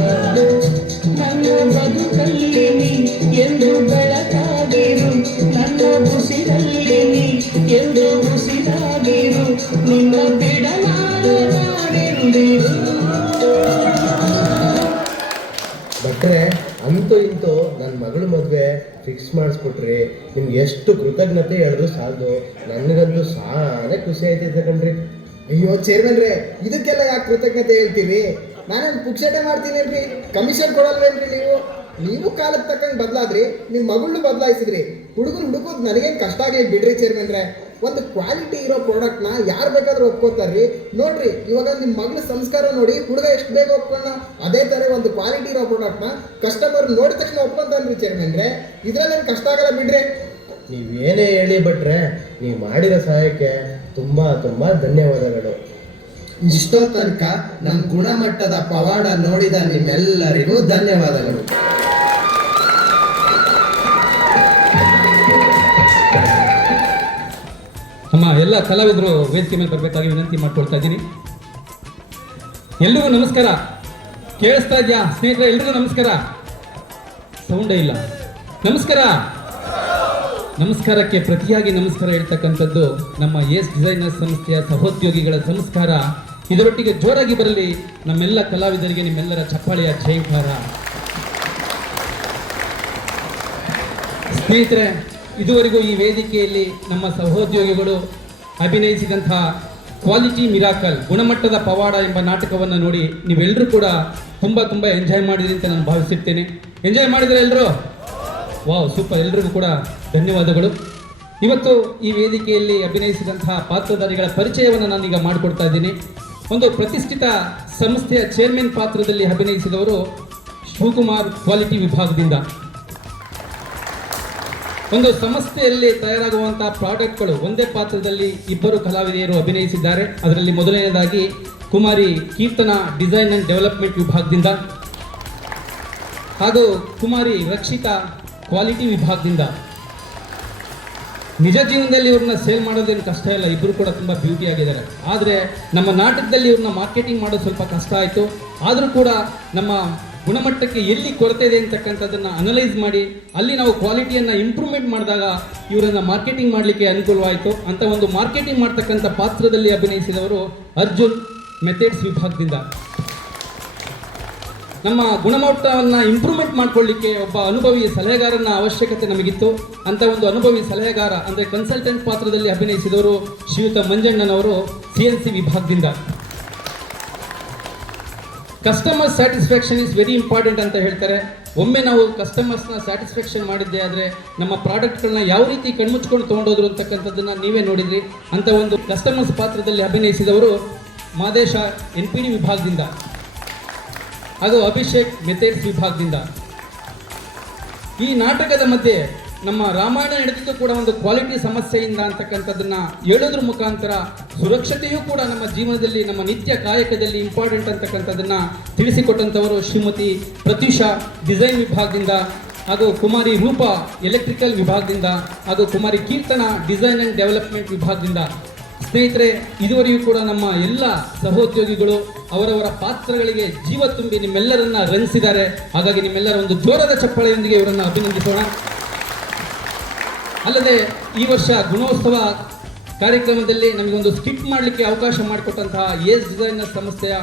Speaker 8: ನನ್ನ
Speaker 1: ಮಗಳ ಮದುವೆ ಫಿಕ್ಸ್ ಮಾಡಿಸ್ಕೊಟ್ರಿ ನಿಮ್ಗೆ ಎಷ್ಟು ಕೃತಜ್ಞತೆ ಹೇಳಿದ್ರು ಸಾಲದು. ನನಗಂತೂ ಸಾನೇ ಖುಷಿ ಆಯ್ತೈತೆ ಕಣ್ರಿ.
Speaker 3: ಅಯ್ಯೋ ಚೇರ್ಮನ್ ರೇ, ಇದಕ್ಕೆಲ್ಲ ಯಾಕೆ ಕೃತಜ್ಞತೆ ಹೇಳ್ತೀರಿ? ನಾನೇನು ಮಾಡ್ತೀನಿ ಅಲ್ರಿ ಕಮಿಷನ್ ಕೊಡಲ್ವೇನ್ರಿ ನೀವು? ನೀವು ಕಾಲಕ್ಕೆ ತಕ್ಕಂಗೆ ಬದಲಾದ್ರಿ, ನಿಮ್ಮ ಮಗಳನ್ನ ಬದಲಾಯಿಸಿದ್ರಿ. ಹುಡುಗರು ಹುಡುಕೋದು ನನಗೇನು ಕಷ್ಟ ಆಗಲಿ ಬಿಡ್ರಿ ಚೇರ್ಮನ್ ರೇ. ಒಂದು ಕ್ವಾಲಿಟಿ ಇರೋ ಪ್ರಾಡಕ್ಟ್ನ ಯಾರು ಬೇಕಾದ್ರೂ ಒಪ್ಕೋತಾರ್ರಿ. ನೋಡ್ರಿ, ಇವಾಗ ನಿಮ್ಮ ಮಗಳ ಸಂಸ್ಕಾರ ನೋಡಿ ಹುಡುಗ ಎಷ್ಟು ಬೇಗ ಒಪ್ಕೊಂಡ ಅದೇ ಥರ ಒಂದು ಕ್ವಾಲಿಟಿ ಇರೋ ಪ್ರಾಡಕ್ಟ್ನ ಕಸ್ಟಮರ್ ನೋಡಿದ ತಕ್ಷಣ ಒಪ್ಕೊಂತಾನ್ರಿ ಚೇರ್ಮನ್ ರೇ. ಇದ್ರಲ್ಲೇನು ಕಷ್ಟ ಆಗಲ್ಲ ಬಿಡ್ರಿ.
Speaker 1: ನೀವೇನೇ ಹೇಳಿ ಬಿಟ್ರೆ ನೀವು ಮಾಡಿರೋ ಸಹಾಯಕ್ಕೆ ತುಂಬ ತುಂಬ ಧನ್ಯವಾದಗಳು.
Speaker 3: ಇಷ್ಟೋ ತನಕ ನಮ್ಮ ಗುಣಮಟ್ಟದ ಪವಾಡ ನೋಡಿದ ನಿಮ್ಮೆಲ್ಲರಿಗೂ ಧನ್ಯವಾದಗಳು.
Speaker 9: ಅಮ್ಮ ಎಲ್ಲ ಕಲಾವಿದರು ವೇದಿಕೆ ಮೇಲೆ ಬರಬೇಕಾಗಿ ವಿನಂತಿ ಮಾಡ್ಕೊಳ್ತಾ ಇದ್ದೀನಿ. ಎಲ್ರಿಗೂ ನಮಸ್ಕಾರ. ಕೇಳಿಸ್ತಾ ಇದೆಯಾ ಸ್ನೇಹಿತರೆ ಎಲ್ರಿಗೂ ನಮಸ್ಕಾರ. ಸೌಂಡೇ ಇಲ್ಲ. ನಮಸ್ಕಾರ. ನಮಸ್ಕಾರಕ್ಕೆ ಪ್ರತಿಯಾಗಿ ನಮಸ್ಕಾರ ಹೇಳ್ತಕ್ಕಂಥದ್ದು ನಮ್ಮ ಎಸ್ ಡಿಸೈನರ್ ಸಂಸ್ಥೆಯ ಸಹೋದ್ಯೋಗಿಗಳ ಸಂಸ್ಕಾರ. ಇದರೊಟ್ಟಿಗೆ ಜೋರಾಗಿ ಬರಲಿ, ನಮ್ಮೆಲ್ಲ ಕಲಾವಿದರಿಗೆ ನಿಮ್ಮೆಲ್ಲರ ಚಪ್ಪಾಳೆಯ ಜಯಂಕಾರ ಸ್ನೇಹಿತರೆ, ಇದುವರೆಗೂ ಈ ವೇದಿಕೆಯಲ್ಲಿ ನಮ್ಮ ಸಹೋದ್ಯೋಗಿಗಳು ಅಭಿನಯಿಸಿದಂತಹ ಕ್ವಾಲಿಟಿ ಮಿರಾಕಲ್, ಗುಣಮಟ್ಟದ ಪವಾಡ ಎಂಬ ನಾಟಕವನ್ನು ನೋಡಿ ನೀವೆಲ್ಲರೂ ಕೂಡ ತುಂಬ ತುಂಬ ಎಂಜಾಯ್ ಮಾಡಿದ್ರಿ ಅಂತ ನಾನು ಭಾವಿಸುತ್ತೇನೆ ಎಂಜಾಯ್ ಮಾಡಿದರೆ ಎಲ್ಲರೂ ವಾವ್ ಸೂಪರ್ ಎಲ್ರಿಗೂ ಕೂಡ ಧನ್ಯವಾದಗಳು. ಇವತ್ತು ಈ ವೇದಿಕೆಯಲ್ಲಿ ಅಭಿನಯಿಸಿದಂತಹ ಪಾತ್ರಧಾರಿಗಳ ಪರಿಚಯವನ್ನು ನಾನೀಗ ಮಾಡಿಕೊಡ್ತಾ ಇದ್ದೀನಿ. ಒಂದು ಪ್ರತಿಷ್ಠಿತ ಸಂಸ್ಥೆಯ ಚೇರ್ಮನ್ ಪಾತ್ರದಲ್ಲಿ ಅಭಿನಯಿಸಿದವರು ಶಿವಕುಮಾರ್ ಕ್ವಾಲಿಟಿ ವಿಭಾಗದಿಂದ. ಒಂದು ಸಂಸ್ಥೆಯಲ್ಲಿ ತಯಾರಾಗುವಂತಹ ಪ್ರಾಡಕ್ಟ್ಗಳು ಒಂದೇ ಪಾತ್ರದಲ್ಲಿ ಇಬ್ಬರು ಕಲಾವಿದೆಯರು ಅಭಿನಯಿಸಿದ್ದಾರೆ. ಅದರಲ್ಲಿ ಮೊದಲನೆಯದಾಗಿ Kumari Keerthana design and development ವಿಭಾಗದಿಂದ. ಹಾಗೂ ಕುಮಾರಿ ರಕ್ಷಿತಾ ಕ್ವಾಲಿಟಿ ವಿಭಾಗದಿಂದ. ನಿಜ ಜೀವನದಲ್ಲಿ ಇವ್ರನ್ನ ಸೇಲ್ ಮಾಡೋದೇನು ಕಷ್ಟ ಇಲ್ಲ ಇಬ್ಬರು ಕೂಡ ತುಂಬ ಬ್ಯೂಟಿ ಆಗಿದ್ದಾರೆ. ಆದರೆ ನಮ್ಮ ನಾಟಕದಲ್ಲಿ ಇವ್ರನ್ನ ಮಾರ್ಕೆಟಿಂಗ್ ಮಾಡೋದು ಸ್ವಲ್ಪ ಕಷ್ಟ ಆಯಿತು. ಆದರೂ ಕೂಡ ನಮ್ಮ ಗುಣಮಟ್ಟಕ್ಕೆ ಎಲ್ಲಿ ಕೊರತೆ ಇದೆ ಅಂತಕ್ಕಂಥದ್ದನ್ನು ಅನಲೈಸ್ ಮಾಡಿ, ಅಲ್ಲಿ ನಾವು ಕ್ವಾಲಿಟಿಯನ್ನು ಇಂಪ್ರೂವ್ಮೆಂಟ್ ಮಾಡಿದಾಗ ಇವರನ್ನು ಮಾರ್ಕೆಟಿಂಗ್ ಮಾಡಲಿಕ್ಕೆ ಅನುಕೂಲವಾಯಿತು. ಅಂತ ಒಂದು ಮಾರ್ಕೆಟಿಂಗ್ ಮಾಡ್ತಕ್ಕಂಥ ಪಾತ್ರದಲ್ಲಿ ಅಭಿನಯಿಸಿದವರು ಅರ್ಜುನ್ ಮೆಥಡ್ಸ್ ವಿಭಾಗದಿಂದ. ನಮ್ಮ ಗುಣಮಟ್ಟವನ್ನು ಇಂಪ್ರೂವ್ಮೆಂಟ್ ಮಾಡ್ಕೊಳ್ಳಿಕ್ಕೆ ಒಬ್ಬ ಅನುಭವಿ ಸಲಹೆಗಾರನ ಅವಶ್ಯಕತೆ ನಮಗಿತ್ತು. ಅಂತ ಒಂದು ಅನುಭವಿ ಸಲಹೆಗಾರ ಅಂದರೆ ಕನ್ಸಲ್ಟೆಂಟ್ ಪಾತ್ರದಲ್ಲಿ ಅಭಿನಯಿಸಿದವರು ಶ್ರೀಯುತ ಮಂಜಣ್ಣನವರು ಸಿ ಎನ್ ಸಿ ವಿಭಾಗದಿಂದ. Customer satisfaction is very important ಅಂತ ಹೇಳ್ತಾರೆ. ಒಮ್ಮೆ ನಾವು ಕಸ್ಟಮರ್ಸ್ನ ಸ್ಯಾಟಿಸ್ಫ್ಯಾಕ್ಷನ್ ಮಾಡಿದ್ದೆ ಆದರೆ ನಮ್ಮ ಪ್ರಾಡಕ್ಟ್ಗಳನ್ನ ಯಾವ ರೀತಿ ಕಣ್ಮುಚ್ಕೊಂಡು ತೊಗೊಂಡೋದ್ರು ಅಂತಕ್ಕಂಥದ್ದನ್ನು ನೀವೇ ನೋಡಿದ್ರಿ. ಅಂತ ಒಂದು ಕಸ್ಟಮರ್ಸ್ ಪಾತ್ರದಲ್ಲಿ ಅಭಿನಯಿಸಿದವರು ಮಾದೇಶ ಎನ್ ಪಿ ಡಿ ವಿಭಾಗದಿಂದ. ಹಾಗೂ ಅಭಿಷೇಕ್ ಮೆಥಡ್ಸ್ ವಿಭಾಗದಿಂದ. ಈ ನಾಟಕದ ಮಧ್ಯೆ ನಮ್ಮ ರಾಮಾಯಣ ನಡೆದಿದ್ದು ಕೂಡ ಒಂದು ಕ್ವಾಲಿಟಿ ಸಮಸ್ಯೆಯಿಂದ ಅಂತಕ್ಕಂಥದ್ದನ್ನ ಹೇಳೋದ್ರ ಮುಖಾಂತರ ಸುರಕ್ಷತೆಯೂ ಕೂಡ ನಮ್ಮ ಜೀವನದಲ್ಲಿ, ನಮ್ಮ ನಿತ್ಯ ಕಾಯಕದಲ್ಲಿ ಇಂಪಾರ್ಟೆಂಟ್ ಅಂತಕ್ಕಂಥದ್ದನ್ನ ತಿಳಿಸಿಕೊಟ್ಟಂಥವರು ಶ್ರೀಮತಿ ಪ್ರತ್ಯುಷಾ ಡಿಸೈನ್ ವಿಭಾಗದಿಂದ ಹಾಗೂ ಕುಮಾರಿ ರೂಪ ಎಲೆಕ್ಟ್ರಿಕಲ್ ವಿಭಾಗದಿಂದ ಹಾಗೂ Kumari Keerthana design and development ವಿಭಾಗದಿಂದ. ಸ್ನೇಹಿತರೆ, ಇದುವರೆಗೂ ಕೂಡ ನಮ್ಮ ಎಲ್ಲ ಸಹೋದ್ಯೋಗಿಗಳು ಅವರವರ ಪಾತ್ರಗಳಿಗೆ ಜೀವ ತುಂಬಿ ನಿಮ್ಮೆಲ್ಲರನ್ನ ರಂಜಿಸಿದ್ದಾರೆ. ಹಾಗಾಗಿ ನಿಮ್ಮೆಲ್ಲರ ಒಂದು ಜೋರದ ಚಪ್ಪಾಳೆಯೊಂದಿಗೆ ಇವರನ್ನು ಅಭಿನಂದಿಸೋಣ. ಅಲ್ಲದೆ, ಈ ವರ್ಷ ಗುಣೋತ್ಸವ ಕಾರ್ಯಕ್ರಮದಲ್ಲಿ ನಮಗೊಂದು ಸ್ಕಿಪ್ ಮಾಡಲಿಕ್ಕೆ ಅವಕಾಶ ಮಾಡಿಕೊಟ್ಟಂತಹ ಏಜ್ ಡಿಸೈನರ್ ಸಂಸ್ಥೆಯ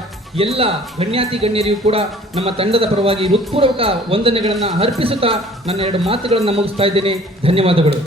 Speaker 9: ಎಲ್ಲ ಗಣ್ಯಾತಿ ಗಣ್ಯರಿಗೂ ಕೂಡ ನಮ್ಮ ತಂಡದ ಪರವಾಗಿ ಹೃತ್ಪೂರ್ವಕ ವಂದನೆಗಳನ್ನು ಅರ್ಪಿಸುತ್ತಾ ನನ್ನ ಎರಡು ಮಾತುಗಳನ್ನು ಮುಗಿಸ್ತಾ ಇದ್ದೇನೆ. ಧನ್ಯವಾದಗಳು.